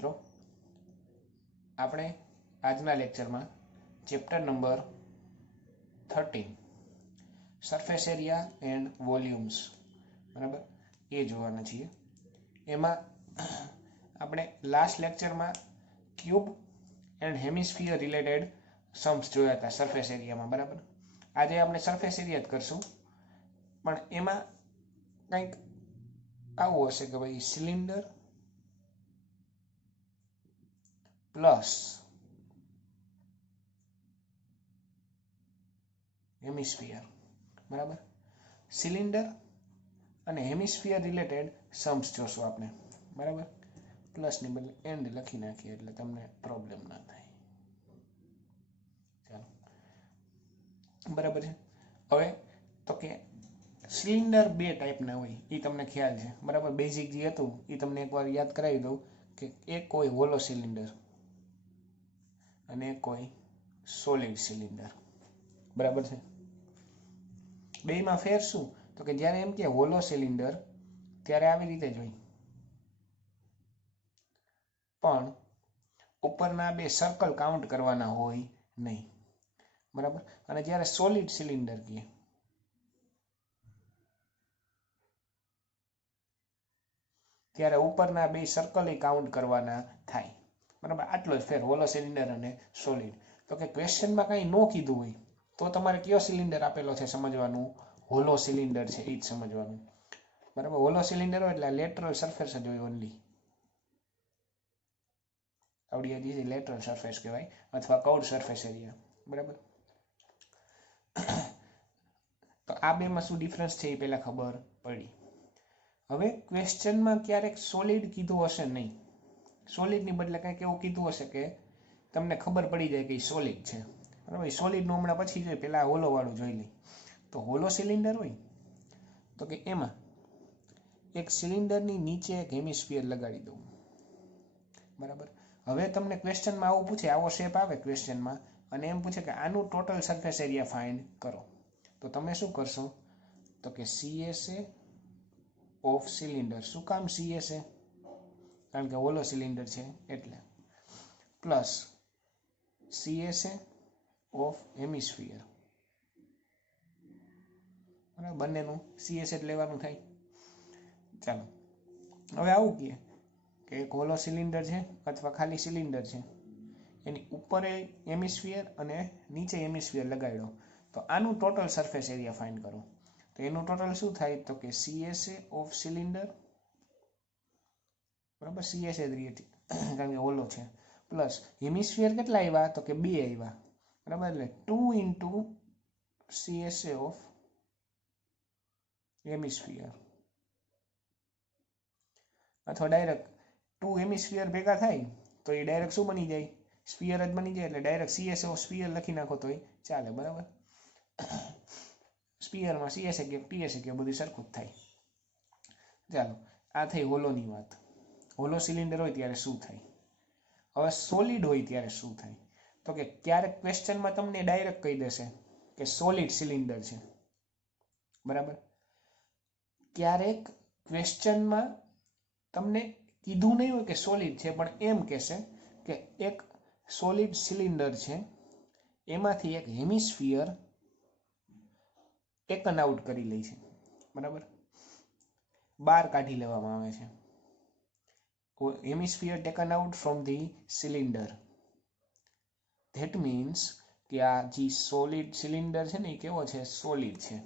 મિત્રો, આપણે આજના લેક્ચરમાં chapter number 13 surface area and volumes બરાબર એ જોવાના છીએ. એમાં આપણે લાસ્ટ લેક્ચરમાં cube and hemisphere related Sam's જોયા હતા સરફેસ એરિયામાં. બરાબર, આજે આપણે સરફેસ એરિયા જ કરશું, પણ એમાં કંઈક આવું હશે કે ભાઈ સિલિન્ડર પ્લસ હેમિસ્ફિયર. બરાબર, સિલિન્ડર અને હેમિસ્ફિયર રિલેટેડ સમ્સ જોશું આપણે. બરાબર, પ્લસની બદલે એન્ડ લખી નાખીએ એટલે તમને પ્રોબ્લેમ ના થાય. ચાલો, બરાબર છે. હવે તો કે સિલિન્ડર બે ટાઈપના હોય એ તમને ખ્યાલ છે. બરાબર, બેઝિક જે હતું એ તમને એકવાર યાદ કરાવી દઉં કે એક કોઈ હોલો સિલિન્ડર અને કોઈ સોલિડ સિલિન્ડર. બરાબર છે. બેયમાં ફેર શું? તો કે જ્યારે એમ કે હોલો સિલિન્ડર ત્યારે આવી રીતે જ હોય, પણ ઉપરના બે સર્કલ કાઉન્ટ કરવાના હોય નહીં. બરાબર, અને જ્યારે સોલિડ સિલિન્ડર કહે ત્યારે ઉપરના બે સર્કલ કાઉન્ટ કરવાના થાય. બરાબર, આટલો જ ફેર હોલો સિલિન્ડર અને સોલિડ. તો કે ક્વેશ્ચનમાં કંઈ ન કીધું હોય તો તમારે કયો સિલિન્ડર આપેલો છે સમજવાનું, હોલો સિલિન્ડર છે એ જ સમજવાનું. બરાબર, હોલો સિલિન્ડર હોય એટલે લેટરલ સરફેસ જ હોય ઓનલી. આવડી હજી લેટરલ સરફેસ કહેવાય અથવા કર્વ્ડ સરફેસ એરિયા. બરાબર, તો આ બેમાં શું ડિફરન્સ છે એ પહેલા ખબર પડી. હવે ક્વેશ્ચનમાં ક્યારેક સોલિડ કીધું હશે નહીં, સોલિડની બદલે કંઈક એવું કીધું હશે કે તમને ખબર પડી જાય કે એ સોલિડ છે. બરાબર, સોલિડનું હમણાં પછી જોઈએ, પહેલાં હોલો વાળું જોઈ લઈ. તો હોલો સિલિન્ડર હોય તો કે એમાં એક સિલિન્ડરની નીચે એક હેમિસ્ફિયર લગાડી દઉં. બરાબર, હવે તમને ક્વેશ્ચનમાં આવું પૂછે, આવો શેપ આવે ક્વેશ્ચનમાં અને એમ પૂછે કે આનું ટોટલ સરફેસ એરિયા ફાઇન્ડ કરો, તો તમે શું કરશો? તો કે CSA ઓફ સિલિન્ડર. શું કામ CSA? કારણ કે હોલો સિલિન્ડર છે એટલે. Plus CSA of hemisphere. બરાબર, બંનેનું CSA જ લેવાનું થાય. ચાલો, હવે આવું કે એક હોલો સિલિન્ડર છે અથવા ખાલી સિલિન્ડર છે, એની ઉપર હેમિસ્ફિયર અને નીચે હેમિસ્ફિયર લગાડ્યો, તો આનું ટોટલ સરફેસ એરિયા ફાઇન્ડ કરો. તો એનું ટોટલ શું થાય? તો કે CSA ઓફ સિલિન્ડર. બરાબર, CSA જ રહે કારણ કે હોલો છે. પ્લસ હેમિસ્ફિયર કેટલા આવ્યા? તો કે 2 આવ્યા. બરાબર, એટલે 2 ઇન્ટુ CSA ઓફ હેમિસ્ફિયર, અથવા ડાયરેક્ટ 2 હેમિસ્ફિયર ભેગા થાય તો એ ડાયરેક્ટ શું બની જાય? સ્ફિયર જ બની જાય. એટલે ડાયરેક્ટ CSA ઓફ સ્ફિયર લખી નાખો તો એ ચાલે. બરાબર, સ્ફિયરમાં CSA કે PSA કે બધું સરખું જ થાય. ચાલો, આ થઈ હોલોની વાત. હોલો સિલિન્ડર હોય ત્યારે શું થાય? હવે સોલિડ હોય ત્યારે શું થાય? તો કે ક્યારેક ક્વેશ્ચનમાં તમને ડાયરેક્ટ કહી દેશે કે સોલિડ સિલિન્ડર છે. બરાબર, ક્યારેક ક્વેશ્ચનમાં તમને કીધું નહીં હોય કે સોલિડ છે, પણ એમ કહેશે કે એક સોલિડ સિલિન્ડર છે, એમાંથી એક હેમિસ્ફિયર ટેકન આઉટ કરી લે છે. બરાબર, બહાર કાઢી લેવામાં આવે છે. Hemisphere taken out from the cylinder. That means કે આ જે સોલિડ સિલિન્ડર છે ને એ કેવો છે? સોલિડ છે.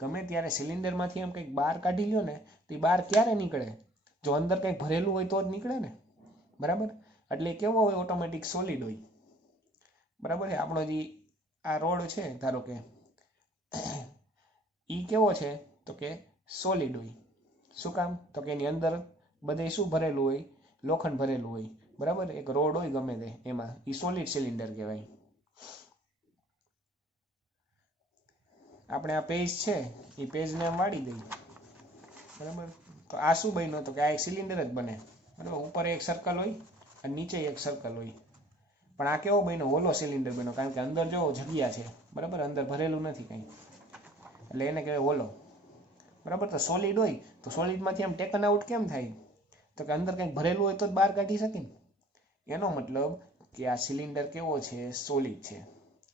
ગમે ત્યારે સિલિન્ડરમાંથી એમ કંઈક બહાર કાઢી લ્યો ને તો એ બહાર ક્યારે નીકળે? જો અંદર કંઈક ભરેલું હોય તો જ નીકળે ને. બરાબર, એટલે કેવો હોય? ઓટોમેટિક સોલિડ હોય. બરાબર, આપણો જે આ રોડ છે ધારો કે એ કેવો છે? તો કે સોલિડ હોય. શું કામ? તો કે એની અંદર બધે શું ભરેલું હોય? લોખંડ ભરેલું હોય. બરાબર, એક રોડ હોય ગમે તે, એમાં એ સોલિડ સિલિન્ડર કહેવાય. આપણે આ પેજ છે એ પેજને એમ વાળી દઈએ. બરાબર, તો આ શું બન્યું? તો કે આ એક સિલિન્ડર જ બને. બરાબર, ઉપર એક સર્કલ હોય અને નીચે એક સર્કલ હોય. પણ આ કેવો બન્યો? હોલો સિલિન્ડર બન્યો, કારણ કે અંદર જો જગ્યા છે. બરાબર, અંદર ભરેલું નથી કંઈ, એટલે એને કહેવાય હોલો. બરાબર, તો સોલિડ હોય તો સોલિડમાંથી આમ ટેકન આઉટ કેમ થાય? તો કે અંદર કંઈક ભરેલું હોય તો જ બહાર કાઢી શકે ને. એનો મતલબ કે આ સિલિન્ડર કેવો છે, સોલિડ છે.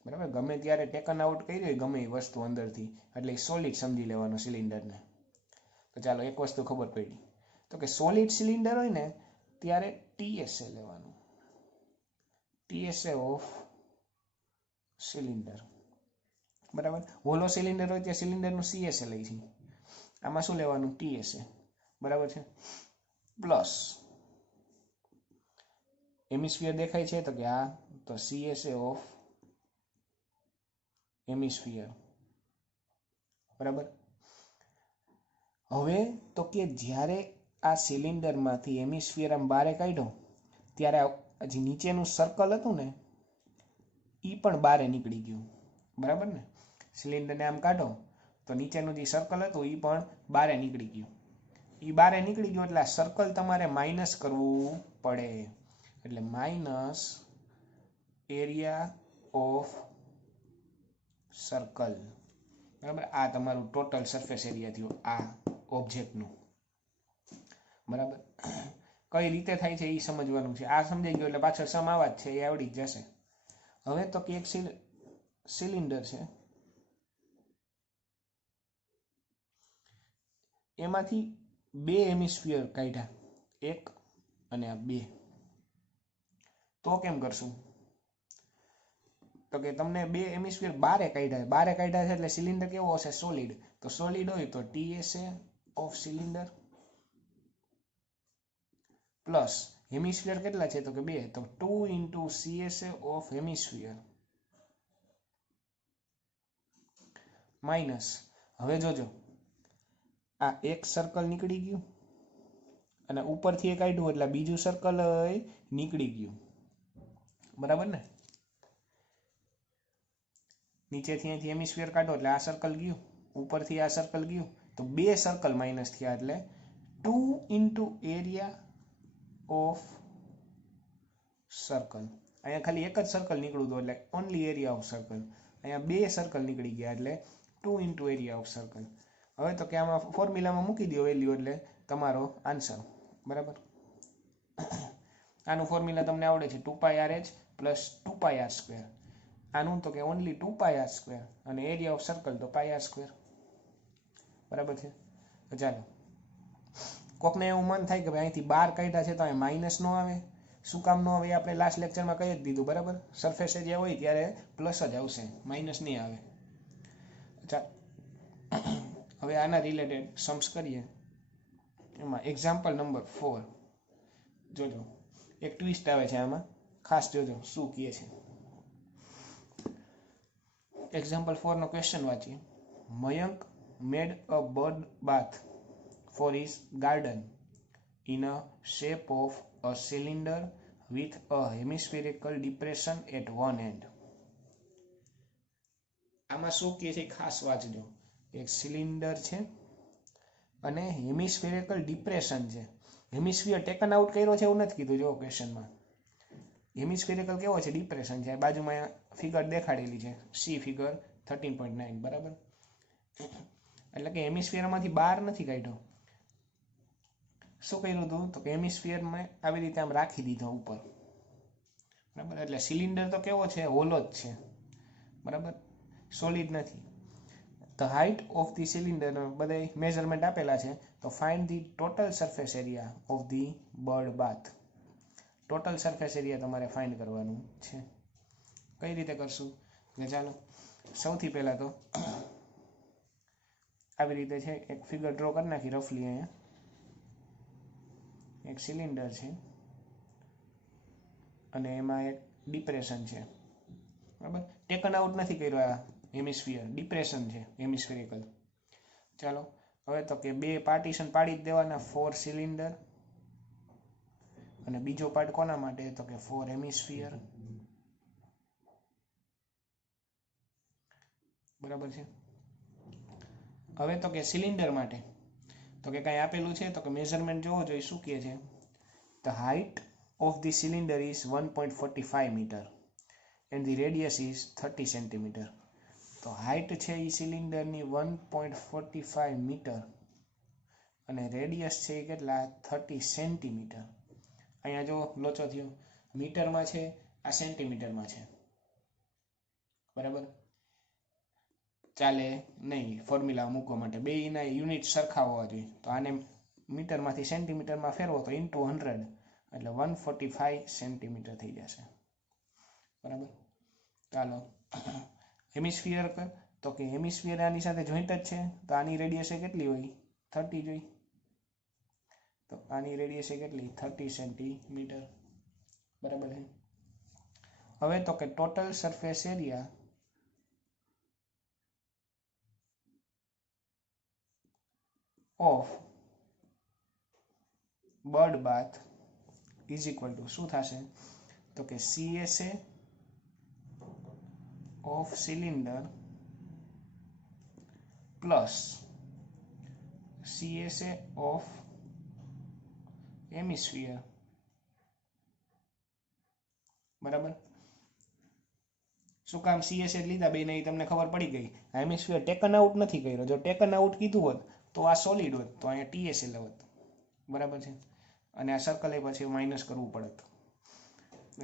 બરાબર, ગમે ત્યારે ટેકન આઉટ કરી હોય ગમે એ વસ્તુ અંદરથી, એટલે સોલિડ સમજી લેવાનું સિલિન્ડરને. તો ચાલો એક વસ્તુ ખબર પડી, તો કે સોલિડ સિલિન્ડર હોય ને ત્યારે TSA લેવાનું, TSA ઓફ સિલિન્ડર. બરાબર, હોલો સિલિન્ડર હોય ત્યાં સિલિન્ડરનું CSA લઈ છે. આમાં શું લેવાનું, TSA. બરાબર છે. પ્લસ હેમિસ્ફિયર દેખાય છે તો કે આ તો CSA ઓફ હેમિસ્ફિયર. બરાબર. હવે તો કે જ્યારે આ સિલિન્ડરમાંથી હેમિસ્ફિયર આમ બહાર કાઢ્યો ત્યારે જે નીચેનું સર્કલ હતું ને એ પણ બહાર નીકળી ગયું. બરાબર ને, સિલિન્ડરને આમ કાઢો તો નીચેનું જે સર્કલ હતું એ પણ બહાર નીકળી ગયું. એ બહાર નીકળી ગયું એટલે આ સર્કલ તમારે માઇનસ કરવું પડે. એટલે માઇનસ એરિયા ઓફ સર્કલ. બરાબર, આ તમારું ટોટલ સરફેસ એરિયા થયું આ ઓબ્જેક્ટનું. બરાબર, કઈ રીતે થાય છે એ સમજવાનું છે. આ સમજાઈ ગયું એટલે પાછળ સમ આવા જ છે એ આવડી જ જશે. હવે તો કે એક સિલિન્ડર છે, એમાંથી બે હેમિસ્ફિયર કાઢ્યા, એક અને આ બે. તો કેમ કરશું, તો કે તમને બે હેમિસ્ફિયર બારે કાઢ્યા છે એટલે સિલિન્ડર કેવો હશે, સોલિડ. તો સોલિડ હોય તો TSA of cylinder plus hemisphere કેટલા છે તો કે બે, તો 2 × CSA ઓફ હેમિસ્ફિયર માઇનસ. હવે જોજો આ એક સર્કલ નીકળી ગયું અને ઉપરથી એક કાઢ્યું એટલે બીજું સર્કલ નીકળી ગયું. બરાબર ને, નીચેથી અહીંથી હેમિસ્ફિયર કાઢો એટલે આ સર્કલ ગયું, ઉપરથી આ સર્કલ ગયું, તો બે સર્કલ માઇનસ થયા એટલે 2 × એરિયા ઓફ સર્કલ. અહીંયા ખાલી એક જ સર્કલ નીકળ્યું હતું એટલે ઓનલી એરિયા ઓફ સર્કલ. અહીંયા બે સર્કલ નીકળી ગયા એટલે 2 × એરિયા ઓફ સર્કલ. હવે તો કે આમાં ફોર્મ્યુલામાં મૂકી દો વેલ્યુ એટલે તમારો આન્સર. બરાબર, આનું ફોર્મ્યુલા તમને આવડે છે 2πRh + 2πr². આનું તો કે ઓનલી 2πr² અને એરિયા ઓફ સર્કલ તો πr². બરાબર છે. તો ચાલો, કોકને એવું મન થાય કે ભાઈ અહીંથી 12 કાઢ્યા છે તો અહીં માઇનસ નો આવે, શું કામ નો આવે, આપણે લાસ્ટ લેક્ચરમાં કહી જ દીધું. બરાબર, સરફેસ એરિયા હોય ત્યારે પ્લસ જ આવશે, માઇનસ નહીં આવે. ચાલો, હવે આના રિલેટેડ सम्स કરીએ. એમાં એક્ઝામ્પલ નંબર 4 જોજો, એક ટ્વિસ્ટ આવે છે આમાં, ખાસ જોજો શું કહે છે. એક્ઝામ્પલ 4 નો ક્વેશ્ચન વાંચીએ. Mayank made a bird bath for his garden in a shape of a cylinder with a hemispherical depression at one end. આમાં શું કહે છે ખાસ વાંચજો. એક સિલિન્ડર છે અને હેમિસ્ફેરિકલ ડિપ્રેશન છે. હેમિસ્ફિયર ટેકન આઉટ કર્યો છે એવું નથી કીધું. જો ક્વેશ્ચનમાં હેમિસ્ફેરિકલ કેવો છે, ડિપ્રેશન છે. બાજુમાં ફિગર દેખાડેલી છે, સી ફિગર 13.9. બરાબર, એટલે કે હેમિસ્ફિયરમાંથી બહાર નથી કાઢ્યો. શું કર્યું હતું તો કે હેમિસ્ફિયરમાં આવી રીતે આમ રાખી દીધો ઉપર. બરાબર, એટલે સિલિન્ડર તો કેવો છે, હોલો જ છે. બરાબર, સોલિડ નથી. The height of the cylinder બધા મેઝરમેન્ટ આપેલા છે. તો find the total surface area of the bird bath. Total surface area તમારે ફાઇન્ડ કરવાનું છે. કઈ રીતે કરશું કે ચાલો, સૌથી પહેલાં તો આવી રીતે છે, એક ફિગર ડ્રો કરી નાખી રફલી. અહીંયા એક સિલિન્ડર છે અને એમાં એક ડિપ્રેશન છે. બરાબર, ટેકન આઉટ નથી કર્યો આ હેમિસ્ફિયર, ડિપ્રેશન છે હેમિસ્ફેરિકલ. ચાલો, હવે તો કે બે પાર્ટીશન પાડી જ દેવાના, 4 સિલિન્ડર અને બીજો પાર્ટ કોના માટે તો કે 4 હેમિસ્ફિયર. બરાબર છે. હવે તો કે સિલિન્ડર માટે તો કે કાંઈ આપેલું છે તો કે મેઝરમેન્ટ જોવો જોઈએ. શું કહે છે, the height of the cylinder is 1.45 metre and the radius is 30 centimetre. તો હાઇટ છે એ સિલિન્ડરની 1.45 મીટર અને રેડિયસ છે એ કેટલા 30 સેન્ટીમીટર. અહીંયા જો લોચો થયો, મીટરમાં છે, આ સેન્ટીમીટરમાં છે, બરાબર. ચાલે નહીં ફોર્મ્યુલા મૂકવા માટે, બેયના યુનિટ સરખા હોવા જોઈએ. તો આને મીટરમાંથી સેન્ટીમીટરમાં ફેરવો તો × 100 એટલે 145 સેન્ટીમીટર થઈ જશે, બરાબર. ચાલો હેમિસ્ફિયર કર, તો કે હેમિસ્ફિયર આની સાથે જોઈન્ટ જ છે, તો આની રેડિયસ કેટલી હોય 30 જોઈ, તો આની રેડિયસ કેટલી 30 સેન્ટીમીટર, બરાબર છે. હવે તો કે total surface area of bird bath is equal to શું થશે, તો કે CSA of cylinder plus CSA of hemisphere, બરાબર. શું કામ CSA લીધા બે ને તમને ખબર પડી ગઈ. હેમિસ્ફિયર ટેકન આઉટ નથી કર્યો, જો ટેકન આઉટ કીધું હોત તો આ સોલિડ હોત, તો અહીંયા TSA હોત, બરાબર છે. અને આ સર્કલ એ પછી માઇનસ કરવું પડત.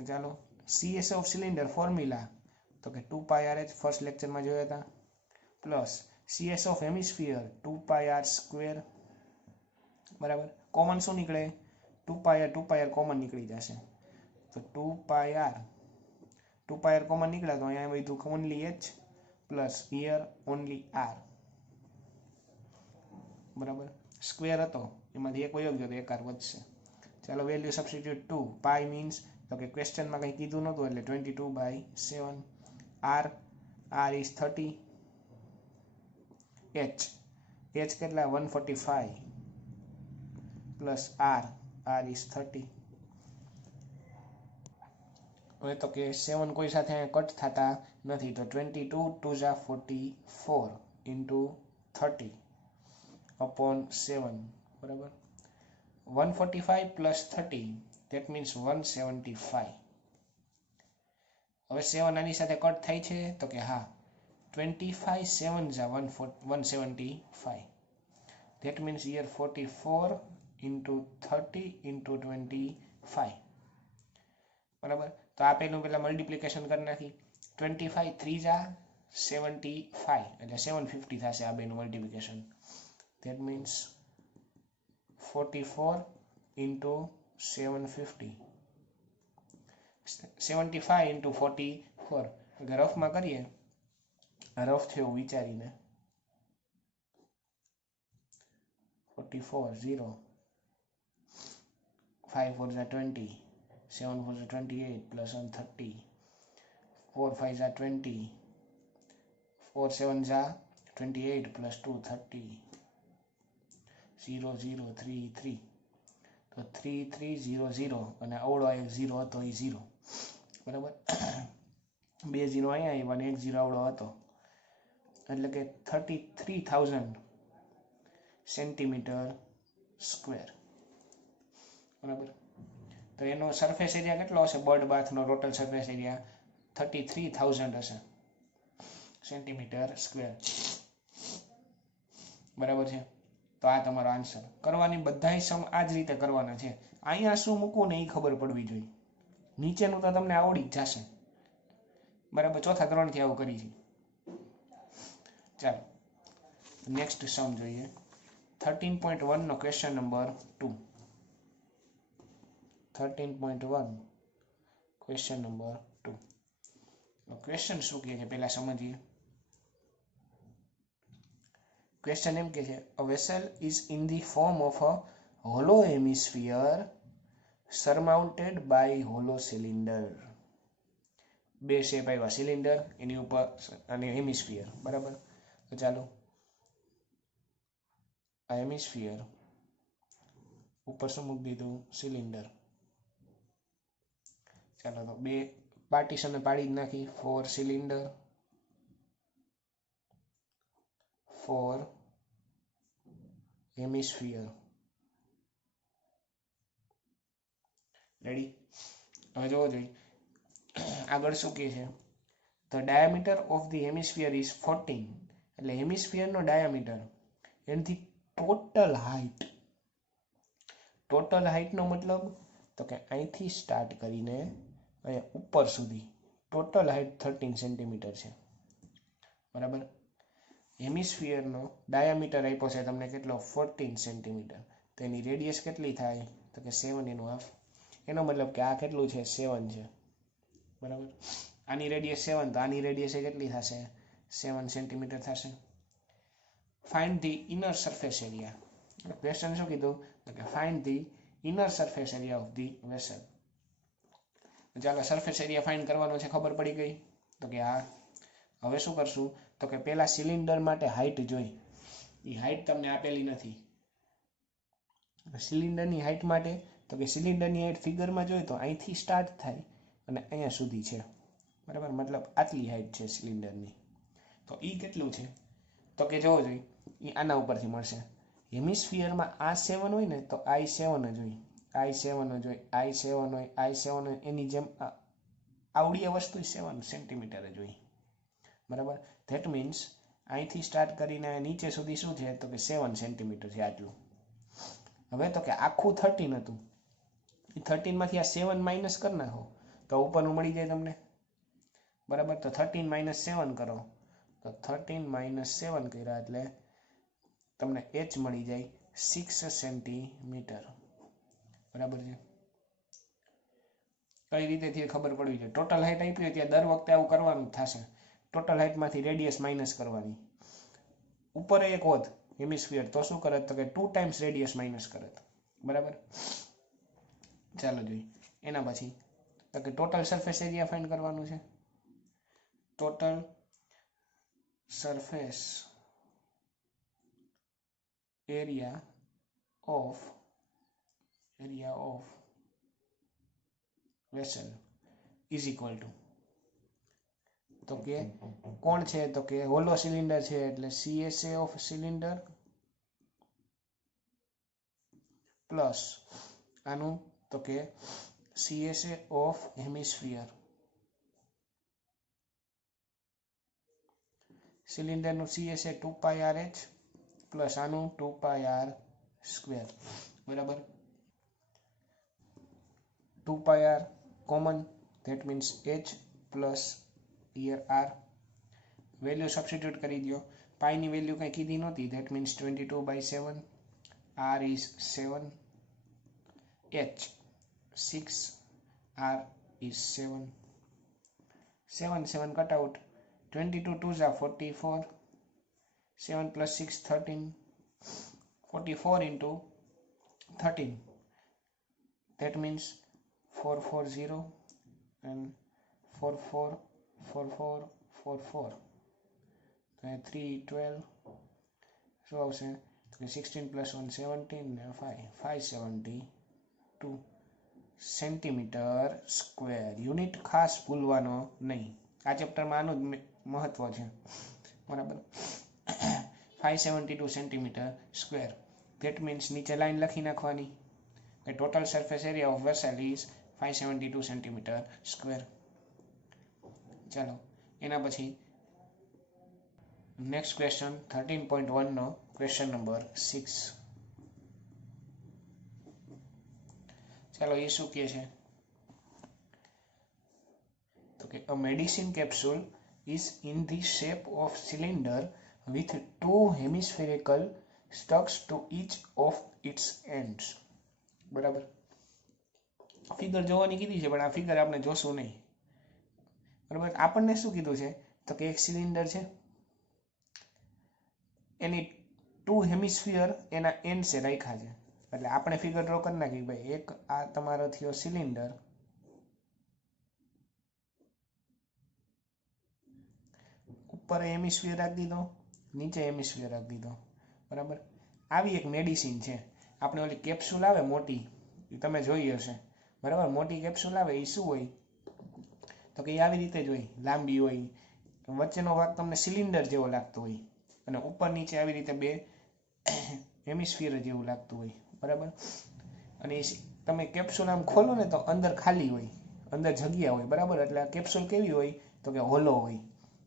ચાલો CSA ઓફ સિલિન્ડર ફોર્મ્યુલા તો કે 2πRH ફર્સ્ટ લેક્ચરમાં જોયા હતા, plus CSA of hemisphere 2πr², બરાબર. કોમન શું નીકળે 2πr કોમન નીકળી જશે, તો 2πr કોમન નીકળ્યા, તો અહીંયા બધું only H plus here only R, બરાબર. સ્ક્વેર હતો એમાંથી એક વયો ગયો તો એક R વધશે. ચાલો વેલ્યુ સબસ્ટિટ્યુટ 2 પાઈ મીન્સ તો કે ક્વેશ્ચનમાં કંઈ કીધું નહોતું એટલે 22/7, R ઇઝ 30, H કેટલા 145 પ્લસ R ઇઝ 30. હવે તો કે 7 કોઈ સાથે કટ થતા નથી, તો 22 2 જા 44 ઇન્ટુ 30 upon 7, બરાબર. 145 પ્લસ 30 that means 175. હવે 7 આની સાથે કટ થાય છે, તો કે હા 25 7 જા 175, that means here 44 into 30 into 25, બરાબર. તો આ પહેલા મલ્ટીપ્લિકેશન કરી નાખી, 25 3 જા 75 એટલે 750 થશે આ બેનું multiplication, that means 44 into 750, 75 into 44. અગર રફમાં કરીએ, રફ છે એવું વિચારીને 44 0 5 4 જા 20 7 4 જા 28 plus 130 4 5 જા 20 4 7 જા 28 plus 2 30 0 0 3 3, તો 3 3 0 0 અને અવળો એક 0 હતો એ 0, બરાબર. 2 0 અહીંયા આવ્યા અને 1 0 અવળો હતો, એટલે કે 33,000 સેન્ટીમીટર સ્ક્વેર, બરાબર. તો એનો સરફેસ એરિયા કેટલો હશે, બર્ડ બાથનો ટોટલ સરફેસ એરિયા 33,000 હશે સેન્ટીમીટર સ્ક્વેર, બરાબર છે. તો આ તમારો આન્સર. કરવાની બધાય સમ આ જ રીતે કરવાના છે. અહીંયા શું મૂકવું ને એ ખબર પડવી જોઈએ, નીચેનું તો તમને આવડી જ જશે, બરાબર. ચોથા ધોરણથી આવું કરી છે. ચાલો નેક્સ્ટ સમ જોઈએ. 13.1 નો question number 2. 13.1 question number 2. Question શું કહે છે પહેલા સમજીએ. ક્વેશ્ચન એમ કે છે, a vessel is in the form of a hollow hemisphere surmounted by hollow cylinder. બે શેપ આવ્યા, સિલિન્ડર એની ઉપર અને હેમિસ્ફિયર, બરાબર. તો ચાલો આ હેમિસ્ફિયર ઉપર શું મૂકી દીધું, સિલિન્ડર. ચાલો તો બે પાર્ટીશન પાડી જ નાખી, 4 સિલિન્ડર 4 હેમિસ્ફિયર, રેડી. હવે જોવો જોઈએ આગળ શું કહે છે, the diameter of the hemisphere is 14, એટલે હેમિસ્ફિયરનો ડાયામીટર એનાથી ટોટલ હાઇટ ટોટલ હાઇટનો મતલબ તો કે અહીંથી સ્ટાર્ટ કરીને અહીંયા ઉપર સુધી ટોટલ હાઇટ 13 સેન્ટીમીટર છે, બરાબર. હેમિસ્ફિયરનો ડાયામીટર આપ્યો છે તમને કેટલો, 14 સેન્ટીમીટર. તો એની રેડિયસ કેટલી થાય તો કે 7.5. એનો મતલબ કે આ કેટલું છે, 7 છે, બરાબર. આની રેડિયસ 7 તો આની રેડિયસ કેટલી થશે, 7 સેન્ટીમીટર થશે. Find the inner surface area. Question શું કીધું તો કે find the inner surface area of the vessel. ચાલો સરફેસ એરિયા ફાઇન્ડ કરવાનો છે, ખબર પડી ગઈ તો કે હા. હવે શું કરશું તો કે પહેલા સિલિન્ડર માટે હાઇટ જોઈ, એ હાઇટ તમને આપેલી નથી. સિલિન્ડરની હાઇટ માટે તો કે સિલિન્ડરની હાઇટ ફિગરમાં જોઈએ તો અહીંથી સ્ટાર્ટ થાય અને અહીંયા સુધી છે, બરાબર. મતલબ આટલી હાઇટ છે સિલિન્ડરની. તો એ કેટલું છે તો કે જોવો જોઈએ, એ આના ઉપરથી મળશે. હેમિસ્ફિયરમાં આ 7 હોય ને તો I7 જ હોય, I7 જ હોય, I7 હોય, I7 હોય. એની જેમ આવડી વસ્તુ 7 સેન્ટીમીટર જ હોય, બરાબર. ધેટ મીન્સ અહીંથી સ્ટાર્ટ કરીને નીચે સુધી શું છે તો કે 7 સેન્ટીમીટર છે આટલું. હવે તો કે આખું 13 હતું, એ 13માંથી આ 7 માઇનસ કરી નાખો તો ઉપરનું મળી જાય તમને, બરાબર. તો 13 - 7 કરો તો 13 - 7 કર્યા એટલે તમને h મળી જાય 6 સેન્ટીમીટર, બરાબર છે. કઈ રીતેથી ખબર પડવી જોઈએ, ટોટલ હાઇટ આપી હોય ત્યાં દર વખતે આવું કરવાનું થશે. ટોટલ હાઇટમાંથી રેડિયસ માઇનસ કરવાની. ઉપર એક હોત હેમિસ્ફિયર તો શું કરત તો કે 2 ટાઈમ્સ રેડિયસ માઇનસ કરત, બરાબર. ચાલો જોઈએ એના પછી તો કે ટોટલ સરફેસ એરિયા ફાઇન્ડ કરવાનું છે. Total surface area of vessel is equal to, તો કે કોણ છે તો કે હોલો સિલિન્ડર છે એટલે CSA ઓફ સિલિન્ડર પ્લસ આનું તો કે CSA ઓફ હેમિસ્ફિયર. સિલિન્ડરનું CSA 2πRh પ્લસ આનું 2πr સ્ક્વેર, બરાબર. 2πr common, that means h plus here r. Value substitute કરી દો. પાઈની વેલ્યુ કંઈ કીધી નહોતી, that means 22/7. r is 7, h 6, r is 7. 7 cut out. 22 2s are 44. 7 plus 6 13. 44 into 13. That means 440 and 44 44 44. 3 12. So 16 plus 1 17 572 centimetre square. Unit ખાસ ભૂલવાનો નહીં, આ ચેપ્ટરમાં આનું જ મહત્વ છે, બરાબર. 572 સેન્ટીમીટર સ્ક્વેર. ધેટ મીન્સ નીચે લાઈન લખી નાખવાની કે total surface area of vessel is 572 centimetre square. ચાલો એના પછી નેક્સ્ટ ક્વેશ્ચન 13.1 નો ક્વેશ્ચન નંબર 6. ચાલો એ શું કહે છે તો કે a medicine capsule is in the shape of cylinder with 2 hemispherical stucks to each of its ends. બરાબર. ફિગર જોવાની કીધી છે પણ આ ફિગર આપણે જોશું નહીં, બરાબર. આપણને શું કીધું છે તો કે એક સિલિન્ડર છે, એની 2 હેમિસ્ફિયર એના એન્ડ્સે રાખ્યા છે, એટલે આપણે ફિગર ડ્રો કરી નાખી ભાઈ એક આ તમારો થયો સિલિન્ડર, ઉપર હેમિસ્ફિયર રાખી દીધો, નીચે હેમિસ્ફિયર રાખી દીધો, બરાબર. આવી એક મેડિસિન છે. આપણે ઓલી કેપ્સ્યુલ આવે મોટી, એ તમે જોઈ હશે, બરાબર. મોટી કેપ્સ્યુલ આવે એ શું હોય તો કે એ આવી રીતે જ હોય, લાંબી હોય, વચ્ચેનો ભાગ તમને સિલિન્ડર જેવો લાગતો હોય અને ઉપર નીચે આવી રીતે બે હેમિસ્ફિયર જેવું લાગતું હોય, બરાબર. અને તમે કેપ્સ્યુલ આમ ખોલો ને તો અંદર ખાલી હોય, અંદર જગ્યા હોય, બરાબર. એટલે આ કેપ્સ્યુલ કેવી હોય તો કે હોલો હોય.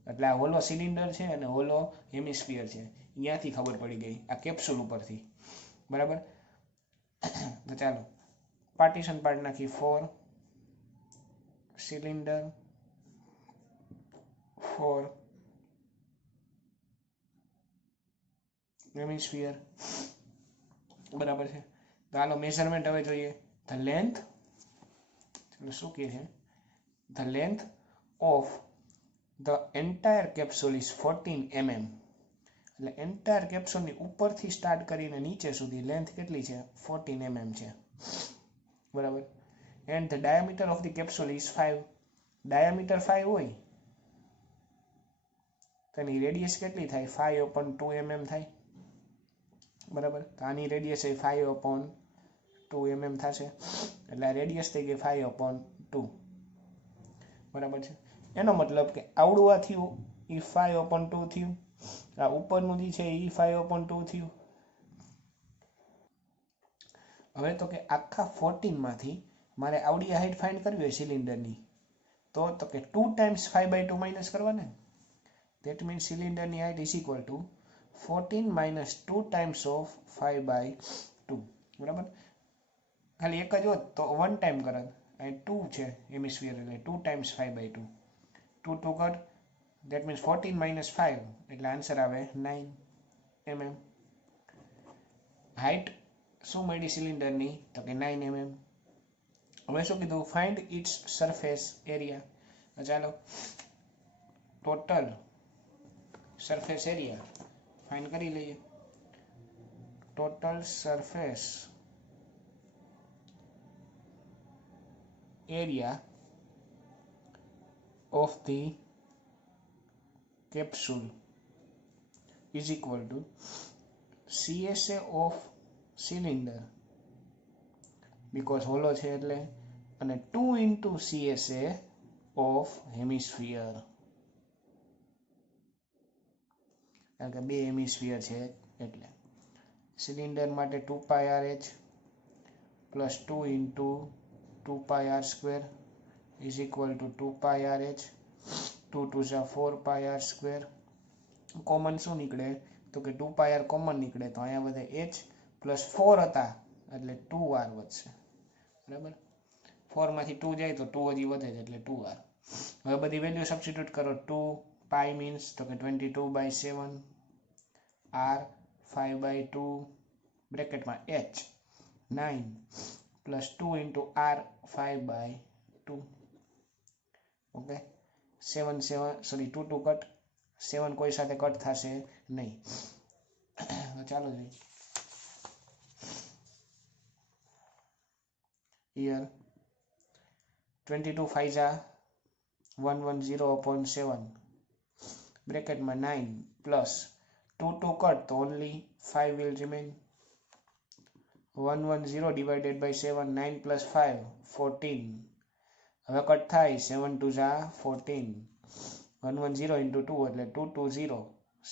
એટલે આ હોલો સિલિન્ડર છે અને હોલો હેમિસ્ફિયર છે, અહીંયાથી ખબર પડી ગઈ આ કેપ્સ્યુલ ઉપરથી, બરાબર. તો ચાલો પાર્ટીશન પાડી નાખી. 4 સિલિન્ડર, 4 હેમિસ્ફિયર. બરાબર છે. તો આનો મેઝરમેન્ટ હવે જોઈએ. ધ લેન્થ, શું કહે છે, the length of the entire capsule is 14 mm. એટલે એન્ટાયર કેપ્સ્યુલની ઉપરથી સ્ટાર્ટ કરીને નીચે સુધી લેન્થ કેટલી છે? 14 mm છે. બરાબર. And the diameter of the capsule is 5. Diameter 5 હોય તો એની રેડિયસ કેટલી થાય? 5/2 mm થાય. બરાબર. તો આની રેડિયસ એ 5/2 mm થશે. એટલે આ રેડિયસ થઈ ગઈ 5/2. બરાબર છે. એનો મતલબ કે આવડું આ થયું એ 5/2 થયું, આ ઉપરનું જે છે એ 5/2 થયું. હવે તો કે આખા 14 માંથી મારે આવડી હાઈટ ફાઇન્ડ કરવી હોય સિલિન્ડરની, તો કે 2 ટાઈમ્સ 5/2 માઇનસ કરવાને. ધેટ મીન્સ સિલિન્ડરની height is equal to 14 minus 2 times of 5/2. બરાબર. ખાલી એક જ હોત તો 1 ટાઈમ કરત. અહીં 2 છે હેમિસ્ફિયર એટલે 2 times 5/2. 2 2 cut, that means 14 minus 5 એટલે આન્સર આવે 9 mm. હાઈટ શું મળી સિલિન્ડરની? તો કે 9 mm. હવે શું કીધું? Find its surface area. ચાલો ટોટલ સરફેસ એરિયા ફાઇન્ડ કરી લઈએ. Total surface area of the capsule is equal to CSA of cylinder, because hollow છે એટલે, અને 2 into CSA of hemisphere, કારણ કે બે હેમિસ્ફિયર છે એટલે. સિલિન્ડર માટે 2πRh plus 2 into 2πr² is equal to 2πRh. 2 2 જા 4πr². કોમન શું નીકળે? તો કે 2πr કોમન નીકળે તો અહીંયા વધે h પ્લસ 4 હતા એટલે 2r વધશે. બરાબર. 4 માંથી 2 જાય તો 2 હજી વધે છે એટલે 2r. હવે બધી વેલ્યુ સબસ્ટિટ્યુટ કરો. 2π મીન્સ તો કે 22/7, r 5/2 બ્રેકેટમાં h 9 plus 2 into r 5/2. Okay. 7 7 sorry 2 2 cut, 7 કોઈ સાથે કટ થશે નહીં. ચાલો જોઈએ. હિયર 22 5 જા 110/7 બ્રેકેટમાં 9 પ્લસ 2 2 કટ તો only 5 will remain. 110 divided by 7, 9 plus 5 14. હવે કટ થાય 7 2 જા 14. 110 into 2 એટલે 220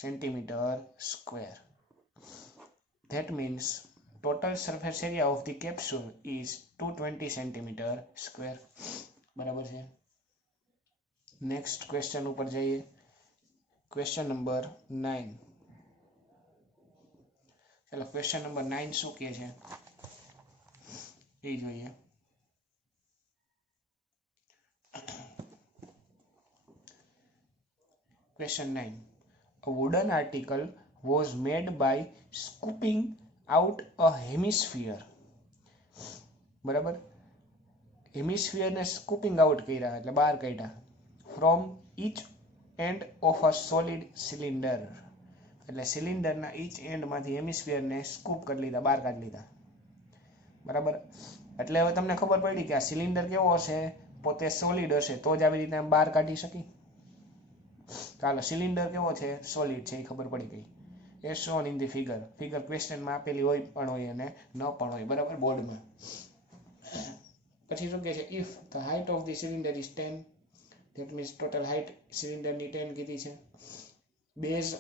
centimeter square. That means total surface area of the capsule is 220 centimeter square. બરાબર છે. નેક્સ્ટ ક્વેશ્ચન ઉપર જઈએ. Question number 9. ચાલો ક્વેશ્ચન નંબર 9 શું કહે છે એ જોઈએ. Question 9. A wooden article was made by scooping out a hemisphere. બરાબર. હેમિસ્ફિયરને સ્કૂપિંગ આઉટ કર્યા એટલે બહાર કાઢ્યા. From each end of a solid cylinder. એટલે સિલિન્ડરના ઈચ એન્ડમાંથી હેમિસ્ફિયરને સ્કૂપ કરી લીધા, બહાર કાઢી લીધા. બરાબર. એટલે હવે તમને ખબર પડી કે આ સિલિન્ડર કેવો હશે? પોતે સોલિડ હશે તો જ આવી રીતે બહાર કાઢી શકી. ચાલો સિલિન્ડર કેવો છે? સોલિડ છે એ ખબર પડી ગઈ. એ shown in the figure. Figure ક્વેશ્ચનમાં આપેલી હોય પણ હોય અને ન પણ હોય. બરાબર. બોર્ડમાં. પછી શું કહે છે? If the height of the cylinder is 10, that means total height સિલિન્ડરની 10 કીધી છે. બેઝ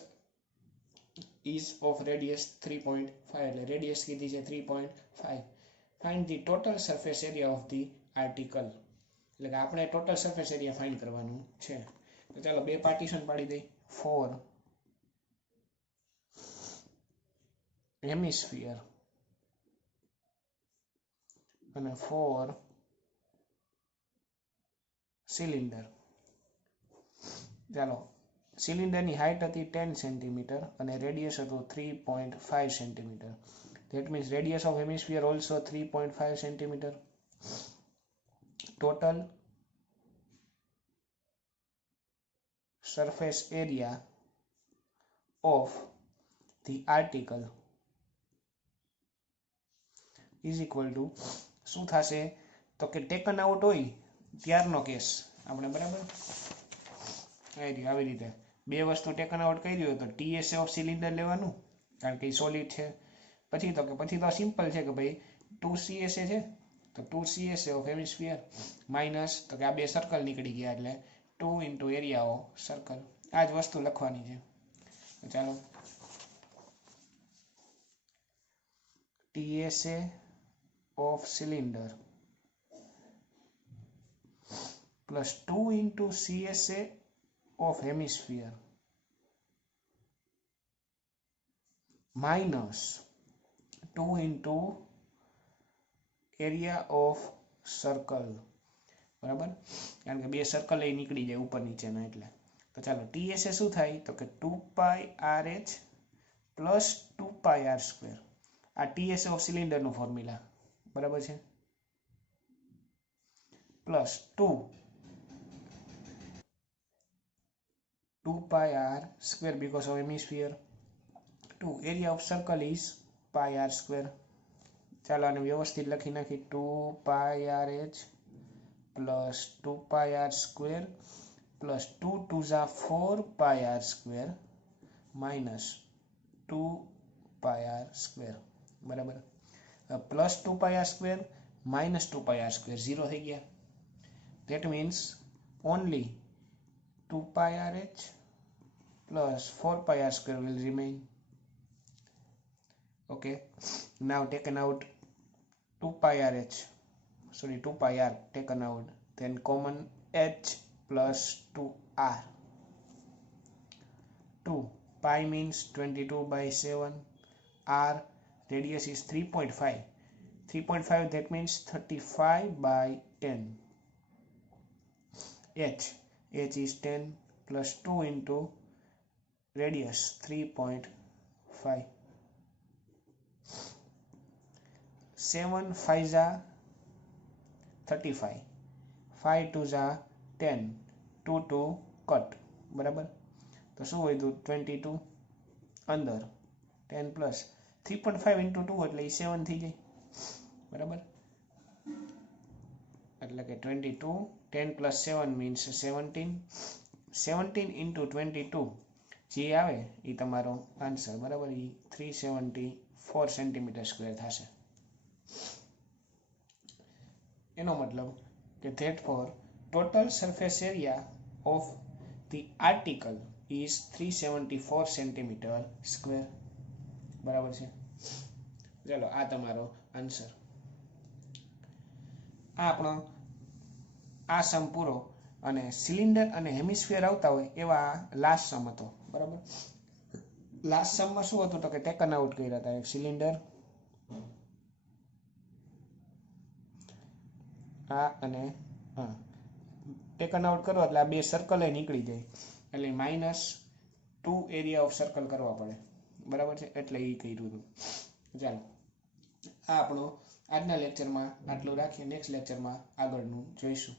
ઇઝ ઓફ રેડિયસ 3.5 એટલે રેડિયસ કીધી છે 3.5. Find the total surface area of the article. એટલે કે આપણે ટોટલ સરફેસ એરિયા ફાઇન્ડ કરવાનું છે. તો ચાલો બે પાર્ટીશન પાડી દઈ. 4 હેમિસ્ફિયર અને ફોર સિલિન્ડર. ચાલો, સિલિન્ડરની હાઇટ હતી 10 સેન્ટીમીટર અને રેડિયસ હતું 3.5 centimetre. That means radius of hemisphere also 3.5 centimeter. Total surface area of the article is equal to શું થશે તો કે ટેકન આઉટ હોય ત્યારનો કેસ આપણે બરાબર આવી રીતે બે વસ્તુ ટેકન આઉટ કરી હોય તો TSA ઓફ સિલિન્ડર લેવાનું કારણ કે સોલિડ છે. પછી તો સિમ્પલ છે કે ભાઈ 2CSA છે તો 2CSA ઓફ હેમિસ્ફિયર માઇનસ તો કે આ બે સર્કલ નીકળી ગયા એટલે 2 ઇન્ટુ એરિયા ઓફ સર્કલ. આ જ વસ્તુ લખવાની છે. તો ચાલો TSA of cylinder plus 2 into CSA of hemisphere minus 2 into area of circle. બરાબર, કારણ કે બે સર્કલ એ નીકળી જાય ઉપર નીચેના એટલે. તો ચાલો TSA શું થાય તો કે 2πRH પ્લસ 2πR². આ TSA ઓફ સિલિન્ડરનું ફોર્મ્યુલા બરાબર છે. Plus 2πR² because of hemisphere. 2 area of circle is πR². ચાલો આને વ્યવસ્થિત લખી નાખી 2πRH plus 2πR² plus 2 2 Jha 4πR² minus 2πR². બરાબર, પ્લસ 2πR² માઇનસ 2πR² 0 થઈ ગયા. That means only 2πRH plus 4πR² will remain. Okay, now taken out 2πRH, sorry 2πR taken out, then common H plus 2R. 2 pi means 22 by 7. R radius is 3.5. 3.5 that means 35 by 10. H is 10 plus 2 into radius 3.5. 7 5 Jha 35, 5 2 Jha 10, 2 2 cut. બરાબર, તો શું હોય 22 અંદર 10 plus 3.5 into 2 એટલે 7 થઈ જાય. બરાબર, એટલે કે 22 10 plus 7 means 17. 17 into 22 જે આવે એ તમારો આન્સર. બરાબર, એ 374 સેન્ટીમીટર સ્ક્વેર થશે. એનો મતલબ કે therefore total surface area of the article is 374 centimetre square. બરાબર છે. ચાલો આ તમારો આન્સર. આ આપણો આ સમ પૂરો અને સિલિન્ડર અને હેમિસ્ફિયર આવતા હોય એવા લાસ્ટ સમ હતો. બરાબર, લાસ્ટ સમમાં શું હતું તો કે ટેકન આઉટ કર્યા હતા એક સિલિન્ડર આ અને હા ટેકન આઉટ કરો એટલે આ બે સર્કલ નીકળી જાય એટલે -2 એરિયા ઓફ સર્કલ કરવા પડે. બરાબર છે, એટલે એ કર્યું હતું. ચાલો આ આપણો આજના લેક્ચરમાં આટલું રાખીએ. નેક્સ્ટ લેક્ચરમાં આગળનું જોઈશું.